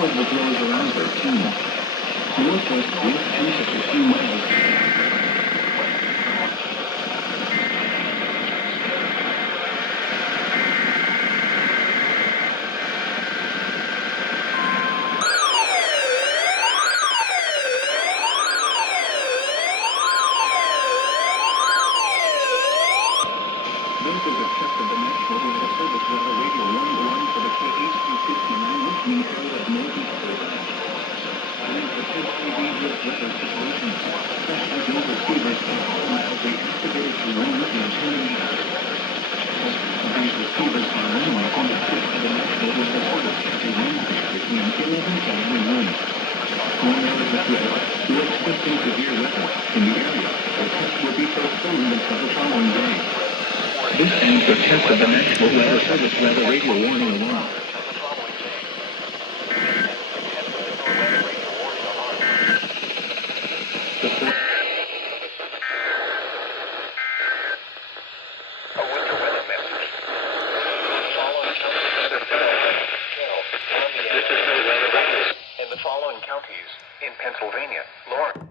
toward the glow is around 13. Northwest wind change up to 2 miles. This is a test of the National Weather Service weather radio warning alarm for the KHB-59 listening area of northeast Florida. Winds of 10 kb with weather situations. Special wind receivers and all mildly activated to warn the intending hours. These receivers are running on the tip of the National Weather Service to Wednesday between 11 and 1. Warn areas of weather who are expecting severe weather in the area. The test will be postponed until the following day. This ends the test of the National Weather Service weather radio warning alarm. A winter weather message. Following This is the weather in the following counties in Pennsylvania, Lawrence.